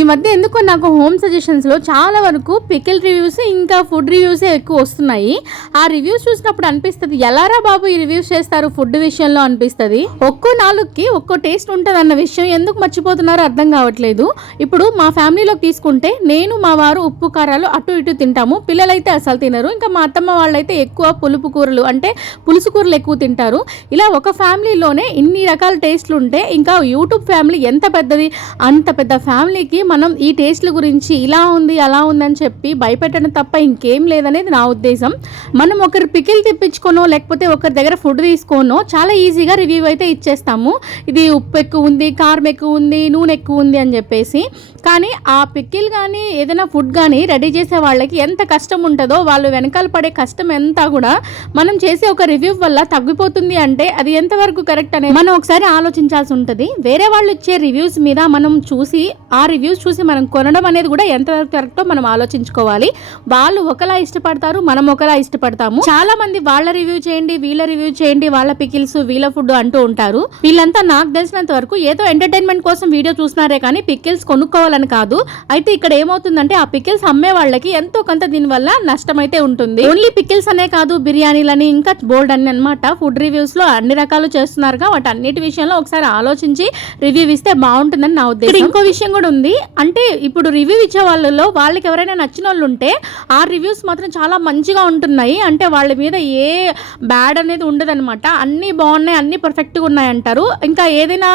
ఈ మధ్య ఎందుకో నాకు హోమ్ సజెషన్స్లో చాలా వరకు పికిల్ రివ్యూస్ ఇంకా ఫుడ్ రివ్యూసే ఎక్కువ వస్తున్నాయి. ఆ రివ్యూస్ చూసినప్పుడు అనిపిస్తుంది, ఎలారా బాబు ఈ రివ్యూస్ చేస్తారు ఫుడ్ విషయంలో అనిపిస్తుంది. ఒక్కో నాలుగుకి ఒక్కో టేస్ట్ ఉంటుంది అన్న విషయం ఎందుకు మర్చిపోతున్నారో అర్థం కావట్లేదు. ఇప్పుడు మా ఫ్యామిలీలోకి తీసుకుంటే నేను మా వారు ఉప్పు కారాలు అటు ఇటు తింటాము, పిల్లలైతే అసలు తినరు. ఇంకా మా అత్తమ్మ వాళ్ళైతే ఎక్కువ పులుపు కూరలు అంటే పులుసు కూరలు ఎక్కువ తింటారు. ఇలా ఒక ఫ్యామిలీలోనే ఇన్ని రకాల టేస్ట్లు ఉంటే ఇంకా యూట్యూబ్ ఫ్యామిలీ ఎంత పెద్దది, అంత పెద్ద ఫ్యామిలీకి మనం ఈ టేస్ట్ల గురించి ఇలా ఉంది అలా ఉందని చెప్పి భయపెట్టడం తప్ప ఇంకేం లేదనేది నా ఉద్దేశం. మనం ఒకరి పికిల్ తెప్పించుకోనో లేకపోతే ఒకరి దగ్గర ఫుడ్ తీసుకోనో చాలా ఈజీగా రివ్యూ అయితే ఇచ్చేస్తాము. ఇది ఉప్పు ఎక్కువ ఉంది, కారం ఎక్కువ ఉంది, నూనె ఎక్కువ ఉంది అని చెప్పేసి. కానీ ఆ పికిల్ కానీ ఏదైనా ఫుడ్ కానీ రెడీ చేసే వాళ్ళకి ఎంత కష్టం ఉంటుందో, వాళ్ళు వెనకాల పడే కష్టం ఎంత కూడా మనం చేసే ఒక రివ్యూ వల్ల తగ్గిపోతుంది అంటే అది ఎంతవరకు కరెక్ట్ అనేది మనం ఒకసారి ఆలోచించాల్సి ఉంటుంది. వేరే వాళ్ళు ఇచ్చే రివ్యూస్ మీద మనం చూసి ఆ రివ్యూస్ చూసి మనం కొనడం అనేది కూడా ఎంతవరకు కరెక్టో మనం ఆలోచించుకోవాలి. వాళ్ళు ఒకలా ఇష్టపడతారు, మనం ఒకలా ఇష్టపడతాము. చాలా మంది వాళ్ళ రివ్యూ చేయండి, వీళ్ళ రివ్యూ చేయండి, వాళ్ళ పికిల్స్ వీళ్ళ ఫుడ్ అంటూ ఉంటారు. వీళ్ళంతా నాకు తెలిసినంత వరకు ఏదో ఎంటర్టైన్మెంట్ కోసం వీడియో చూస్తున్నారే కానీ పికిల్స్ కొనుక్కోవాలని కాదు. అయితే ఇక్కడ ఏమవుతుందంటే ఆ పికిల్స్ అమ్మే వాళ్ళకి ఎంతో కొంత దీనివల్ల నష్టం అయితే ఉంటుంది. ఓన్లీ పికిల్స్ అనే కాదు, బిర్యానీలని ఇంకా బోల్డ్ అని అనమాట ఫుడ్ రివ్యూస్ లో అన్ని రకాలు చేస్తున్నారుగా. వాటి అన్నిటి విషయంలో ఒకసారి ఆలోచించి రివ్యూ ఇస్తే బాగుంటుందని నా ఉద్దేశం. ఇంకో విషయం కూడా ఉంది, అంటే ఇప్పుడు రివ్యూ ఇచ్చే వాళ్ళలో వాళ్ళకి ఎవరైనా నచ్చిన వాళ్ళు ఉంటే ఆ రివ్యూస్ మాత్రం చాలా మంచిగా ఉంటున్నాయి. అంటే వాళ్ళ మీద ఏ బ్యాడ్ అనేది ఉండదన్నమాట. అన్నీ బాగున్నాయి, అన్నీ పర్ఫెక్ట్గా ఉన్నాయి అంటారు. ఇంకా ఏదైనా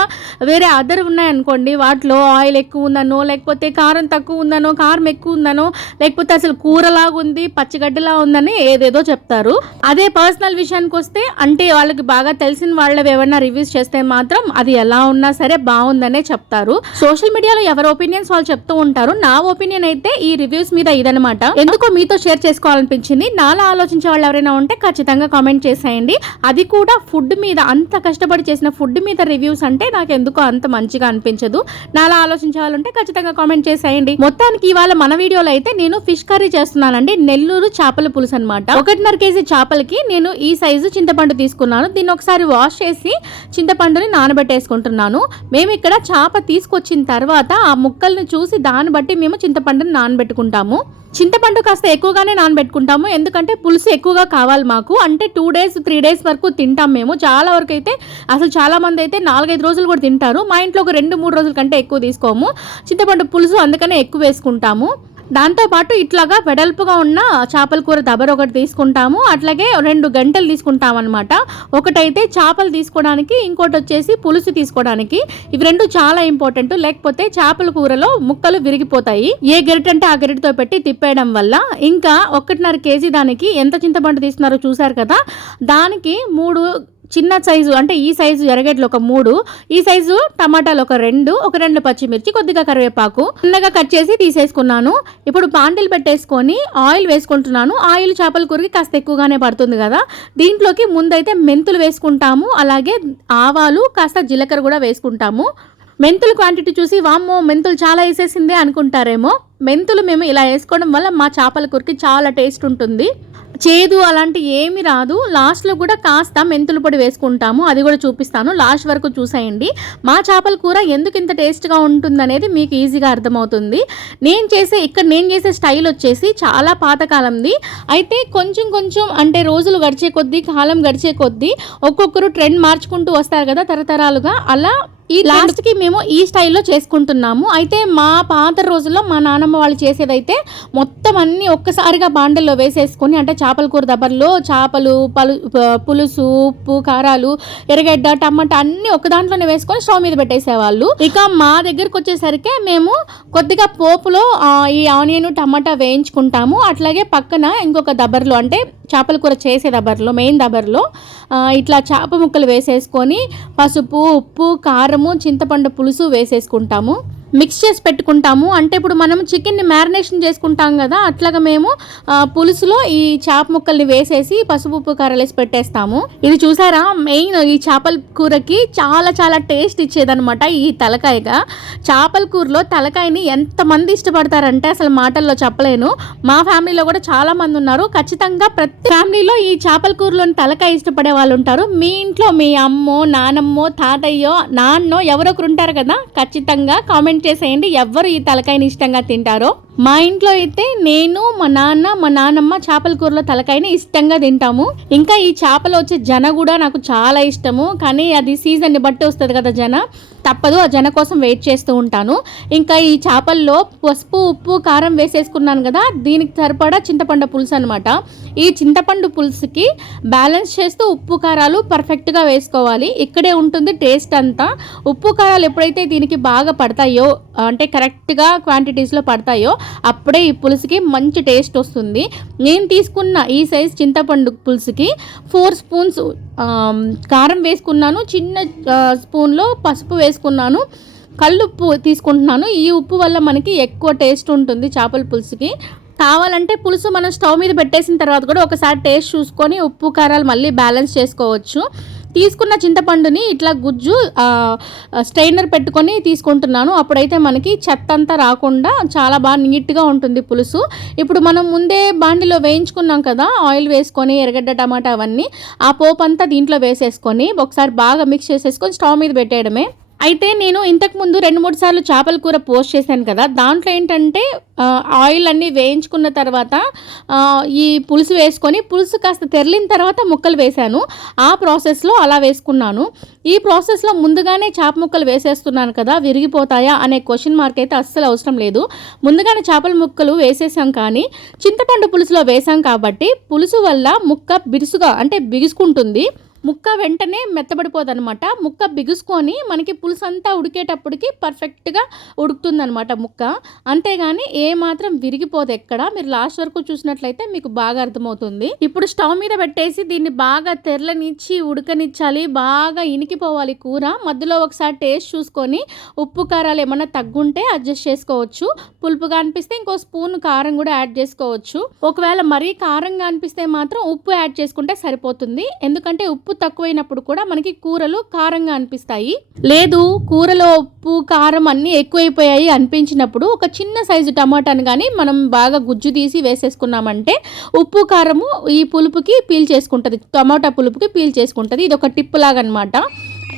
వేరే అదర్ ఉన్నాయనుకోండి, వాటిలో ఆయిల్ ఎక్కువ ఉందనో, లేకపోతే కారం తక్కువ ఉందనో, కారం ఎక్కువ ఉందనో, లేకపోతే అసలు కూరలాగా ఉంది, పచ్చిగడ్డలా ఉందని ఏదేదో చెప్తారు. అదే పర్సనల్ విషయానికి వస్తే, అంటే వాళ్ళకి బాగా తెలిసిన వాళ్ళవి ఏమైనా రివ్యూస్ చేస్తే మాత్రం అది ఎలా ఉన్నా సరే బాగుందనే చెప్తారు. సోషల్ మీడియాలో ఎవరి ఒపీనియన్స్ వాళ్ళు చెప్తూ ఉంటారు. నా ఒపీనియన్ అయితే ఈ రివ్యూస్ మీద ఇదనమాట. ఎందుకో మీతో షేర్ చేసుకోవాలనిపించింది. నాలా ఆలోచించే వాళ్ళు ఎవరైనా ఉంటే ఖచ్చితంగా కామెంట్ చేసేయండి. అది కూడా ఫుడ్ మీద, అంత కష్టపడి చేసిన ఫుడ్ మీద రివ్యూస్ అంటే నాకు ఎందుకో అంత మంచిగా అనిపించదు. నాలా ఆలోచించే వాళ్ళు ఉంటే ఖచ్చితంగా కామెంట్ చేసేయండి. మొత్తానికి ఇవాళ మన వీడియోలో అయితే నేను ఫిష్ కర్రీ చేస్తున్నానండి. నెల్లూరు చేపల పులుసు అనమాట. 1.5 కేజీ చేపలకి నేను ఈ సైజు చింతపండు తీసుకున్నాను. దీన్ని ఒకసారి వాష్ చేసి చింతపండుని నానబెట్టేసుకుంటున్నాను. మేము ఇక్కడ చేప తీసుకొచ్చిన తర్వాత ఆ ముక్కల్ని చూసి దాన్ని బట్టి మేము చింతపండుని నానబెట్టుకుంటాము. చింతపండు కాస్త ఎక్కువగానే నానబెట్టుకుంటాము, ఎందుకంటే పులుసు ఎక్కువగా కావాలి మాకు. అంటే 2 డేస్ 3 డేస్ వరకు తింటాం మేము. చాలా వరకు అయితే అసలు చాలా మంది అయితే 4-5 రోజులు కూడా తింటారు. మా ఇంట్లో ఒక 2-3 రోజుల కంటే ఎక్కువ తీసుకోము చింతపండు పులుసు, అందుకనే ఎక్కువ వేసుకుంటాము. దాంతోపాటు ఇట్లాగా వెడల్పుగా ఉన్న చేపల కూర దబర ఒకటి తీసుకుంటాము. అట్లాగే 2 గంటలు తీసుకుంటాం అనమాట. ఒకటైతే చేపలు తీసుకోవడానికి, ఇంకోటి వచ్చేసి పులుసు తీసుకోవడానికి. ఇవి 2 చాలా ఇంపార్టెంట్. లేకపోతే చేపల కూరలో ముక్కలు విరిగిపోతాయి. ఏ గరిట అంటే ఆ గరిటతో పెట్టి తిప్పేయడం వల్ల. ఇంకా 1.5 కేజీ దానికి ఎంత చింతపండు తీస్తున్నారో చూసారు కదా. దానికి 3 చిన్న సైజు, అంటే ఈ సైజు ఎర్రగడ్డలు ఒక 3, ఈ సైజు టమాటాలు ఒక 2 పచ్చిమిర్చి, కొద్దిగా కరివేపాకు చిన్నగా కట్ చేసి తీసేసుకున్నాను. ఇప్పుడు బాండిల్ పెట్టేసుకొని ఆయిల్ వేసుకుంటున్నాను. ఆయిల్ చేపల కూరకి కాస్త ఎక్కువగానే పడుతుంది కదా. దీంట్లోకి ముందైతే మెంతులు వేసుకుంటాము, అలాగే ఆవాలు, కాస్త జీలకర్ర కూడా వేసుకుంటాము. మెంతుల క్వాంటిటీ చూసి వామ్మో మెంతులు చాలా వేసేసిందే అనుకుంటారేమో. మెంతులు మేము ఇలా వేసుకోవడం వల్ల మా చేపల కూరకి చాలా టేస్ట్ ఉంటుంది. చేదు అలాంటి ఏమి రాదు. లాస్ట్లో కూడా కాస్త మెంతుల పొడి వేసుకుంటాము, అది కూడా చూపిస్తాను. లాస్ట్ వరకు చూసేయండి. మా చేపల కూర ఎందుకు ఇంత టేస్ట్గా ఉంటుందనేది మీకు ఈజీగా అర్థమవుతుంది. నేను చేసే స్టైల్ వచ్చేసి చాలా పాతకాలంది. అయితే కొంచెం అంటే రోజులు గడిచే కొద్దీ, కాలం గడిచే కొద్దీ ఒక్కొక్కరు ట్రెండ్ మార్చుకుంటూ వస్తారు కదా తరతరాలుగా. అలా ఈ లాస్ట్కి మేము ఈ స్టైల్లో చేసుకుంటున్నాము. అయితే మా పాత రోజుల్లో మా నాన్నమ్మ వాళ్ళు చేసేదైతే మొత్తం అన్నీ ఒక్కసారిగా బాండల్లో వేసేసుకొని, అంటే చేపల కూర దబ్బర్లో చేపలు, పులుసు, ఉప్పు, కారాలు, ఎర్రగడ్డ, టమాటా అన్నీ ఒక దాంట్లోనే వేసుకొని స్టవ్ మీద పెట్టేసేవాళ్ళు. ఇక మా దగ్గరకు వచ్చేసరికి మేము కొద్దిగా పోపులో ఈ ఆనియన్, టమాటా వేయించుకుంటాము. అట్లాగే పక్కన ఇంకొక దబ్బర్లో, అంటే చేపల కూర చేసే దబ్బర్లో, మెయిన్ దబ్బర్లో ఇట్లా చేప ముక్కలు వేసేసుకొని పసుపు, ఉప్పు, కారము, చింతపండు పులుసు వేసేసుకుంటాము. మిక్స్ చేసి పెట్టుకుంటాము. అంటే ఇప్పుడు మనం చికెన్ని మ్యారినేషన్ చేసుకుంటాం కదా, అట్లాగా మేము పులుసులో ఈ చేప ముక్కల్ని వేసేసి పసుపు, ఉప్పు, కారాలు వేసి పెట్టేస్తాము. ఇది చూసారా, మెయిన్ ఈ చేపల కూరకి చాలా చాలా టేస్ట్ ఇచ్చేదనమాట ఈ తలకాయగా. చేపల కూరలో తలకాయని ఎంతమంది ఇష్టపడతారంటే అసలు మాటల్లో చెప్పలేను. మా ఫ్యామిలీలో కూడా చాలా మంది ఉన్నారు. ఖచ్చితంగా ప్రతి ఫ్యామిలీలో ఈ చేపల కూరలోని తలకాయ ఇష్టపడే వాళ్ళు ఉంటారు. మీ ఇంట్లో మీ అమ్మో, నానమ్మో, తాతయ్యో, నాన్నో ఎవరొకరు ఉంటారు కదా. ఖచ్చితంగా కామెంట్ కామెంట్ చేసేయండి ఎవరు ఈ తలకాయని ఇష్టంగా తింటారో. మా ఇంట్లో అయితే నేను, మా నాన్నమ్మ చేపల కూరలో తలకాయని ఇష్టంగా తింటాము. ఇంకా ఈ చేపలో వచ్చే జన కూడా నాకు చాలా ఇష్టము, కానీ అది సీజన్ని బట్టి వస్తుంది కదా జన, తప్పదు, ఆ జన కోసం వెయిట్ చేస్తూ ఉంటాను. ఇంకా ఈ చేపల్లో పసుపు, ఉప్పు, కారం వేసేసుకున్నాను కదా, దీనికి సరిపడా చింతపండు పులుసు అనమాట. ఈ చింతపండు పులుసుకి బ్యాలెన్స్ చేస్తూ ఉప్పు కారాలు పర్ఫెక్ట్గా వేసుకోవాలి. ఇక్కడే ఉంటుంది టేస్ట్ అంతా. ఉప్పు కారాలు ఎప్పుడైతే దీనికి బాగా పడతాయో, అంటే కరెక్ట్గా క్వాంటిటీస్లో పడతాయో, అప్పుడే ఈ పులుసుకి మంచి టేస్ట్ వస్తుంది. నేను తీసుకున్న ఈ సైజ్ చింతపండు పులుసుకి 4 స్పూన్స్ కారం వేసుకున్నాను, చిన్న స్పూన్లో పసుపు వేసుకున్నాను, కల్లుప్పు తీసుకుంటున్నాను. ఈ ఉప్పు వల్ల మనకి ఎక్కువ టేస్ట్ ఉంటుంది చేపల పులుసుకి. కావాలంటే పులుసు మనం స్టవ్ మీద పెట్టేసిన తర్వాత కూడా ఒకసారి టేస్ట్ చూసుకొని ఉప్పు కారాలు మళ్ళీ బ్యాలెన్స్ చేసుకోవచ్చు. తీసుకున్న చింతపండుని ఇట్లా గుజ్జు స్ట్రైనర్ పెట్టుకొని తీసుకుంటున్నాను. అప్పుడైతే మనకి చెత్త అంతా రాకుండా చాలా బాగా నీట్గా ఉంటుంది పులుసు. ఇప్పుడు మనం ముందే బాండిలో వేయించుకున్నాం కదా, ఆయిల్ వేసుకొని ఎర్రగడ్డ, టమాటా అవన్నీ, ఆ పోపు అంతా దీంట్లో వేసేసుకొని ఒకసారి బాగా మిక్స్ చేసేసుకొని స్టవ్ మీద పెట్టేయడమే. అయితే నేను ఇంతకుముందు 2-3 సార్లు చేపల కూర పోస్ట్ చేశాను కదా, దాంట్లో ఏంటంటే ఆయిల్ అన్నీ వేయించుకున్న తర్వాత ఈ పులుసు వేసుకొని పులుసు కాస్త తెరలిన తర్వాత ముక్కలు వేశాను. ఆ ప్రాసెస్లో అలా వేసుకున్నాను. ఈ ప్రాసెస్లో ముందుగానే చేప ముక్కలు వేసేస్తున్నాను కదా, విరిగిపోతాయా అనే క్వశ్చన్ మార్క్ అయితే అస్సలు అవసరం లేదు. ముందుగానే చేపల ముక్కలు వేసేసాం, కానీ చింతపండు పులుసులో వేసాం కాబట్టి పులుసు వల్ల ముక్క బిరుసుగా అంటే బిగుసుకుంటుంది. ముక్క వెంటనే మెత్తబడిపోదు అనమాట. ముక్క బిగుసుకొని మనకి పులుసు అంతా ఉడికేటప్పటికి పర్ఫెక్ట్గా ఉడుకుతుందనమాట ముక్క. అంతేగాని ఏమాత్రం విరిగిపోదు ఎక్కడ. మీరు లాస్ట్ వరకు చూసినట్లయితే మీకు బాగా అర్థమవుతుంది. ఇప్పుడు స్టవ్ మీద పెట్టేసి దీన్ని బాగా తెరలనిచ్చి ఉడకనిచ్చాలి, బాగా ఇనికిపోవాలి కూర. మధ్యలో ఒకసారి టేస్ట్ చూసుకొని ఉప్పు కారాలు ఏమన్నా తగ్గుంటే అడ్జస్ట్ చేసుకోవచ్చు. పులుపుగా అనిపిస్తే ఇంకో స్పూన్ కారం కూడా యాడ్ చేసుకోవచ్చు. ఒకవేళ మరీ కారంగా అనిపిస్తే మాత్రం ఉప్పు యాడ్ చేసుకుంటే సరిపోతుంది. ఎందుకంటే ఉప్పు తక్కువైనప్పుడు కూడా మనకి కూరలు కారంగా అనిపిస్తాయి. లేదు కూరలో ఉప్పు కారం అన్నీ ఎక్కువైపోయాయి అనిపించినప్పుడు ఒక చిన్న సైజు టమాటాను కానీ మనం బాగా గుజ్జు తీసి వేసేసుకున్నామంటే ఉప్పు కారము ఈ పులుపుకి పీల్ చేసుకుంటుంది, టమాటా పులుపుకి పీల్ చేసుకుంటుంది. ఇది ఒక టిప్ లాగా అనమాట.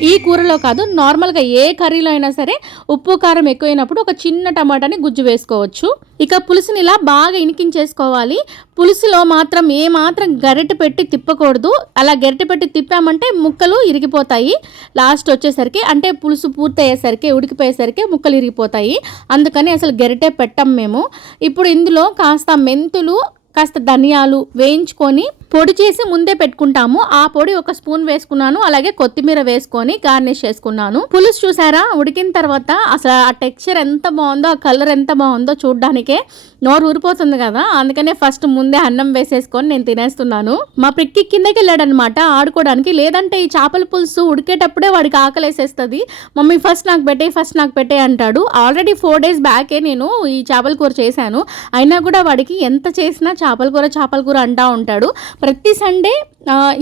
ఈ కూరలో కాదు, నార్మల్గా ఏ కర్రీలో అయినా సరే ఉప్పు కారం ఎక్కువైనప్పుడు ఒక చిన్న టమాటాని గుజ్జు వేసుకోవచ్చు. ఇక పులుసుని ఇలా బాగా ఇనికించేసుకోవాలి. పులుసులో మాత్రం ఏమాత్రం గరిటె పెట్టి తిప్పకూడదు. అలా గరిటె పెట్టి తిప్పామంటే ముక్కలు ఇరిగిపోతాయి. లాస్ట్ వచ్చేసరికి అంటే పులుసు పూర్తి అయ్యేసరికి ఉడికిపోయేసరికి ముక్కలు ఇరిగిపోతాయి. అందుకని అసలు గరిటె పెట్టం మేము. ఇప్పుడు ఇందులో కాస్త మెంతులు, కాస్త ధనియాలు వేయించుకొని పొడి చేసి ముందే పెట్టుకుంటాము. ఆ పొడి 1 స్పూన్ వేసుకున్నాను. అలాగే కొత్తిమీర వేసుకొని గార్నిష్ చేసుకున్నాను. పులుసు చూసారా ఉడికిన తర్వాత అసలు ఆ టెక్స్చర్ ఎంత బాగుందో, ఆ కలర్ ఎంత బాగుందో చూడ్డానికే నోరు ఊరిపోతుంది కదా. అందుకనే ఫస్ట్ ముందే అన్నం వేసేసుకొని నేను తినేస్తున్నాను. మా పిక్కి కిందకి వెళ్ళాడనమాట ఆడుకోవడానికి. లేదంటే ఈ చేపల పులుసు ఉడికేటప్పుడే వాడికి ఆకలేసేస్తుంది. మమ్మీ ఫస్ట్ నాకు పెట్టే అంటాడు. ఆల్రెడీ 4 days బ్యాకే నేను ఈ చేపల కూర చేశాను. అయినా కూడా వాడికి ఎంత చేసినా చేపల కూర అంటా ఉంటాడు. ప్రతి సండే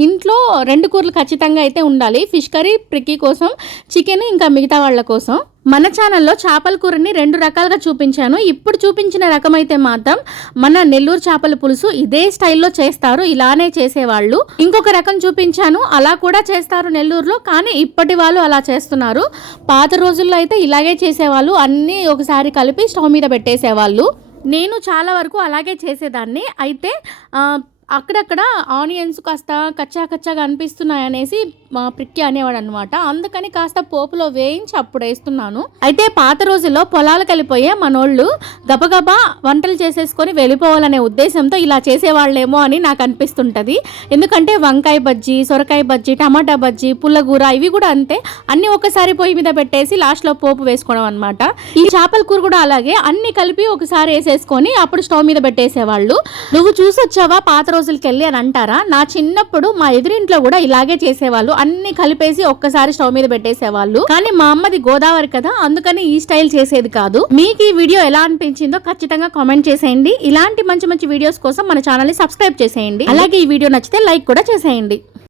ఇంట్లో 2 కూరలు ఖచ్చితంగా అయితే ఉండాలి. ఫిష్ కర్రీ ప్రిక్కీ కోసం, చికెన్ ఇంకా మిగతా వాళ్ళ కోసం. మన ఛానల్లో చేపల కూరని 2 రకాలుగా చూపించాను. ఇప్పుడు చూపించిన రకం అయితే మాత్రం మన నెల్లూరు చేపల పులుసు ఇదే స్టైల్లో చేస్తారు, ఇలానే చేసేవాళ్ళు. ఇంకొక రకం చూపించాను, అలా కూడా చేస్తారు నెల్లూరులో, కానీ ఇప్పటి వాళ్ళు అలా చేస్తున్నారు. పాత రోజుల్లో అయితే ఇలాగే చేసేవాళ్ళు, అన్నీ ఒకసారి కలిపి స్టవ్ మీద పెట్టేసేవాళ్ళు. నేను చాలా వరకు అలాగే చేసేదాన్ని. అయితే అక్కడక్కడ ఆనియన్స్ కాస్త కచ్చాగా అనిపిస్తున్నాయి అనేసి మా ప్రిక్కి అనేవాడు అనమాట. అందుకని కాస్త పోపులో వేయించి అప్పుడు వేస్తున్నాను. అయితే పాత రోజుల్లో పొలాలకు వెళ్ళిపోయే మనోళ్ళు గబగబా వంటలు చేసేసుకొని వెళ్ళిపోవాలనే ఉద్దేశంతో ఇలా చేసేవాళ్ళేమో అని నాకు అనిపిస్తుంటుంది. ఎందుకంటే వంకాయ బజ్జీ, సొరకాయ బజ్జీ, టమాటా బజ్జీ, పుల్లగూర ఇవి కూడా అంతే, అన్నీ ఒకసారి పొయ్యి మీద పెట్టేసి లాస్ట్లో పోపు వేసుకోవడం అనమాట. ఈ చేపల కూర కూడా అలాగే అన్ని కలిపి ఒకసారి వేసేసుకొని అప్పుడు స్టవ్ మీద పెట్టేసేవాళ్ళు. నువ్వు చూసొచ్చావా పాత రోజులకి వెళ్ళి అని అంటారా? నా చిన్నప్పుడు మా ఎదురింట్లో కూడా ఇలాగే చేసేవాళ్ళు, అన్ని కలిపేసి ఒక్కసారి స్టవ్ మీద పెట్టేసేవాళ్ళు. కానీ మా అమ్మది గోదావరి కదా, అందుకని ఈ స్టైల్ చేసేది కాదు. మీకు ఈ వీడియో ఎలా అనిపించిందో ఖచ్చితంగా కామెంట్ చేసేయండి. ఇలాంటి మంచి మంచి వీడియోస్ కోసం మన ఛానల్ ని సబ్స్క్రైబ్ చేసేయండి. అలాగే ఈ వీడియో నచ్చితే లైక్ కూడా చేసేయండి.